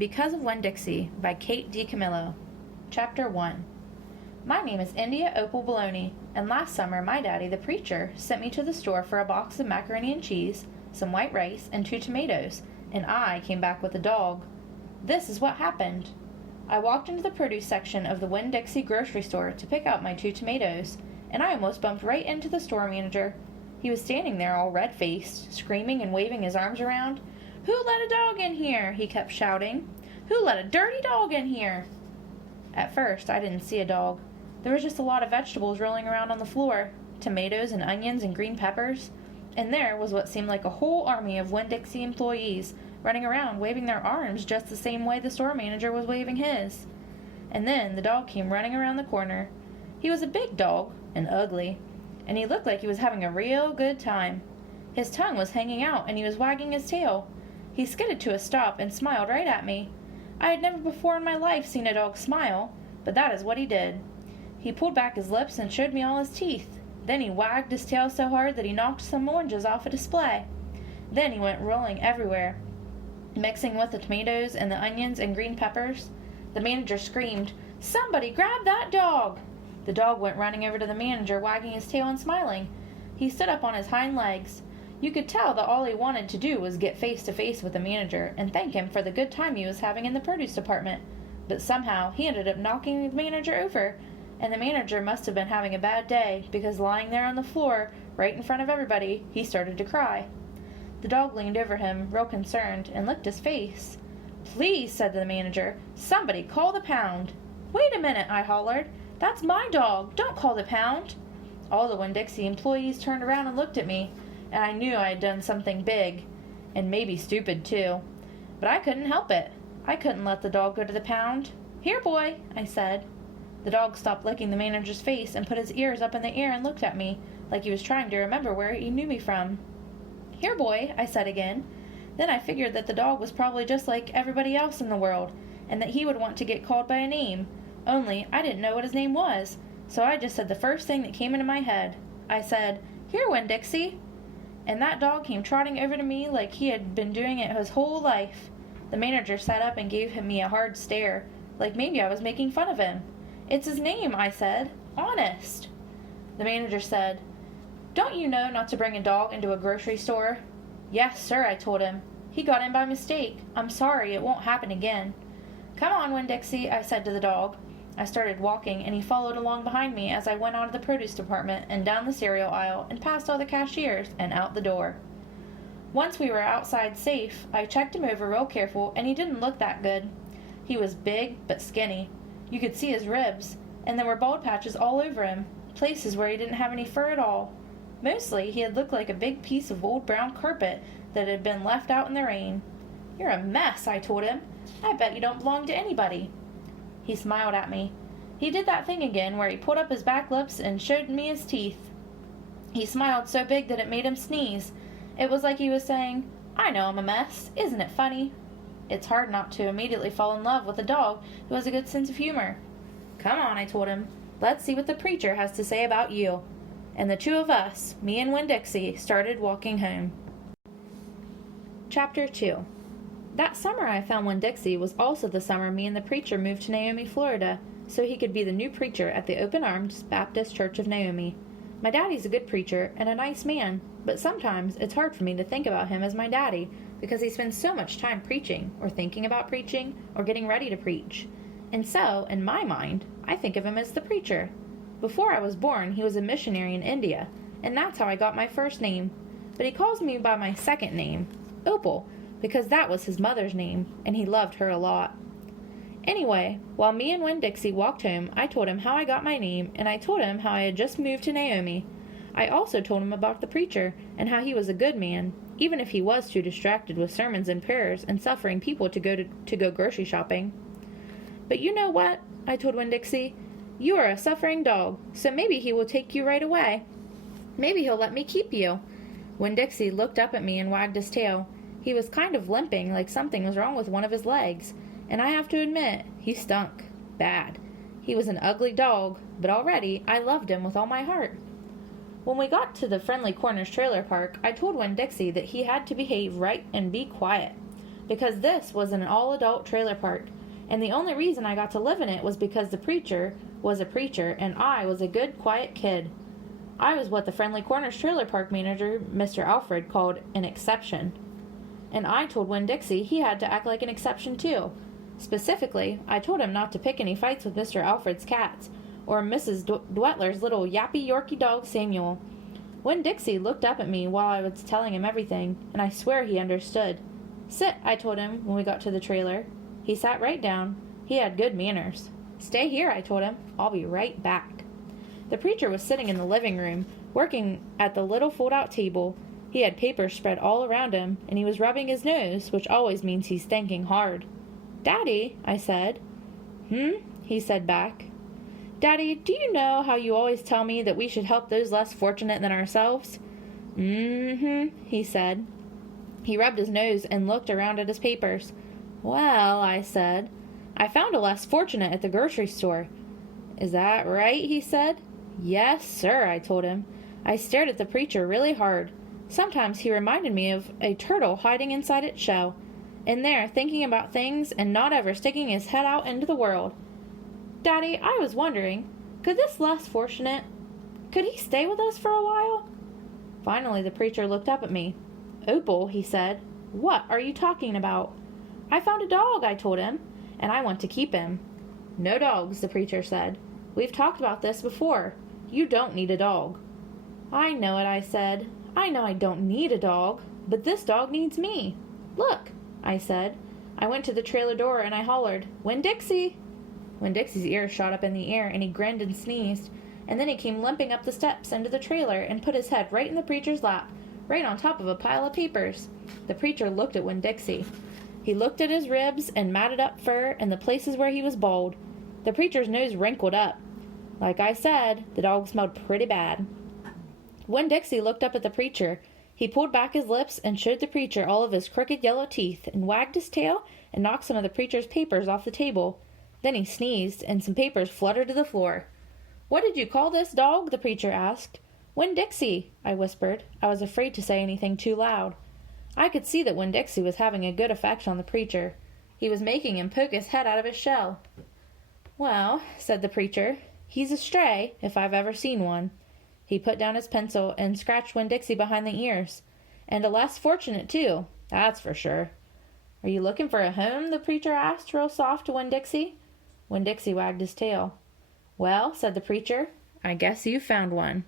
Because of Winn-Dixie by Kate DiCamillo. Chapter 1. My name is India Opal Baloney, and last summer my daddy, the preacher, sent me to the store for a box of macaroni and cheese, some white rice, and 2 tomatoes, and I came back with a dog. This is what happened. I walked into the produce section of the Winn-Dixie grocery store to pick out my 2 tomatoes, and I almost bumped right into the store manager. He was standing there all red-faced, screaming and waving his arms around. "Who let a dog in here?" he kept shouting. "Who let a dirty dog in here?" At first, I didn't see a dog. There was just a lot of vegetables rolling around on the floor, tomatoes and onions and green peppers, and there was what seemed like a whole army of Winn-Dixie employees running around waving their arms just the same way the store manager was waving his. And then the dog came running around the corner. He was a big dog, and ugly, and he looked like he was having a real good time. His tongue was hanging out, and he was wagging his tail. He skidded to a stop and smiled right at me. I had never before in my life seen a dog smile, but that is what he did. He pulled back his lips and showed me all his teeth. Then he wagged his tail so hard that he knocked some oranges off a display. Then he went rolling everywhere, mixing with the tomatoes and the onions and green peppers. The manager screamed, "Somebody grab that dog!" The dog went running over to the manager, wagging his tail and smiling. He stood up on his hind legs. You could tell that all he wanted to do was get face to face with the manager and thank him for the good time he was having in the produce department. But somehow he ended up knocking the manager over, and the manager must have been having a bad day, because lying there on the floor, right in front of everybody, he started to cry. The dog leaned over him, real concerned, and licked his face. "Please," said the manager, "somebody call the pound." "Wait a minute," I hollered. "That's my dog. Don't call the pound." All the Winn-Dixie employees turned around and looked at me, and I knew I had done something big, and maybe stupid too. But I couldn't help it. I couldn't let the dog go to the pound. "Here, boy," I said. The dog stopped licking the manager's face and put his ears up in the air and looked at me, like he was trying to remember where he knew me from. "Here, boy," I said again. Then I figured that the dog was probably just like everybody else in the world, and that he would want to get called by a name. Only I didn't know what his name was, so I just said the first thing that came into my head. I said, "Here, Winn-Dixie." And that dog came trotting over to me like he had been doing it his whole life. The manager sat up and gave me a hard stare, like maybe I was making fun of him. "It's his name," I said. "Honest." The manager said, "Don't you know not to bring a dog into a grocery store?" "Yes, sir," I told him. "He got in by mistake. I'm sorry, it won't happen again." "Come on, Winn-Dixie," I said to the dog. I started walking, and he followed along behind me as I went out of the produce department and down the cereal aisle and past all the cashiers and out the door. Once we were outside safe, I checked him over real careful, and he didn't look that good. He was big but skinny. You could see his ribs, and there were bald patches all over him, places where he didn't have any fur at all. Mostly, he had looked like a big piece of old brown carpet that had been left out in the rain. "You're a mess," I told him. "I bet you don't belong to anybody." He smiled at me. He did that thing again where he pulled up his back lips and showed me his teeth. He smiled so big that it made him sneeze. It was like he was saying, "I know I'm a mess. Isn't it funny?" It's hard not to immediately fall in love with a dog who has a good sense of humor. "Come on," I told him. "Let's see what the preacher has to say about you." And the 2 of us, me and Winn-Dixie, started walking home. Chapter 2. That summer I found Winn-Dixie was also the summer me and the preacher moved to Naomi, Florida, so he could be the new preacher at the Open Arms Baptist Church of Naomi. My daddy's a good preacher and a nice man, but sometimes it's hard for me to think about him as my daddy because he spends so much time preaching, or thinking about preaching, or getting ready to preach. And so, in my mind, I think of him as the preacher. Before I was born, he was a missionary in India, and that's how I got my first name. But he calls me by my second name, Opal, because that was his mother's name, and he loved her a lot. Anyway, while me and Winn-Dixie walked home, I told him how I got my name, and I told him how I had just moved to Naomi. I also told him about the preacher, and how he was a good man, even if he was too distracted with sermons and prayers and suffering people to go grocery shopping. "But you know what?" I told Winn-Dixie. "You are a suffering dog, so maybe he will take you right away. Maybe he'll let me keep you." Winn-Dixie looked up at me and wagged his tail. He was kind of limping, like something was wrong with one of his legs, and I have to admit, he stunk. Bad. He was an ugly dog, but already I loved him with all my heart. When we got to the Friendly Corners trailer park, I told Winn-Dixie that he had to behave right and be quiet. because this was an all-adult trailer park, and the only reason I got to live in it was because the preacher was a preacher and I was a good, quiet kid. I was what the Friendly Corners trailer park manager, Mr. Alfred, called an exception. And I told Winn-Dixie he had to act like an exception too. Specifically, I told him not to pick any fights with Mr. Alfred's cats, or Mrs. Dwetler's little yappy Yorkie dog Samuel. Winn-Dixie looked up at me while I was telling him everything, and I swear he understood. "Sit," I told him when we got to the trailer. He sat right down. He had good manners. "Stay here," I told him. "I'll be right back." The preacher was sitting in the living room, working at the little fold-out table. He had papers spread all around him, and he was rubbing his nose, which always means he's thinking hard. "Daddy," I said. He said back. "Daddy, do you know how you always tell me that we should help those less fortunate than ourselves?" He said. He rubbed his nose and looked around at his papers. "Well," I said, "I found a less fortunate at the grocery store." "Is that right?" he said. "Yes, sir," I told him. I stared at the preacher really hard. Sometimes he reminded me of a turtle hiding inside its shell, in there thinking about things and not ever sticking his head out into the world. "Daddy, I was wondering, could this less fortunate, could he stay with us for a while?" Finally the preacher looked up at me. "Opal," he said, "what are you talking about?" "I found a dog," I told him, "and I want to keep him." "No dogs," the preacher said. "We've talked about this before. You don't need a dog." "I know it," I said. "I know I don't need a dog, but this dog needs me. Look," I said. I went to the trailer door and I hollered, "Winn-Dixie!" Winn-Dixie's ears shot up in the air and he grinned and sneezed, and then he came limping up the steps into the trailer and put his head right in the preacher's lap, right on top of a pile of papers. The preacher looked at Winn-Dixie. He looked at his ribs and matted up fur and the places where he was bald. The preacher's nose wrinkled up. Like I said, the dog smelled pretty bad. Winn-Dixie looked up at the preacher. He pulled back his lips and showed the preacher all of his crooked yellow teeth and wagged his tail and knocked some of the preacher's papers off the table. Then he sneezed, and some papers fluttered to the floor. "What did you call this dog?" the preacher asked. "Winn-Dixie," I whispered. I was afraid to say anything too loud. I could see that Winn-Dixie was having a good effect on the preacher. He was making him poke his head out of his shell. "Well," said the preacher, "he's a stray, if I've ever seen one." He put down his pencil and scratched Winn-Dixie behind the ears. "And a less fortunate, too, that's for sure." "Are you looking for a home?" the preacher asked real soft to Winn-Dixie. Winn-Dixie wagged his tail. "Well," said the preacher, "I guess you found one."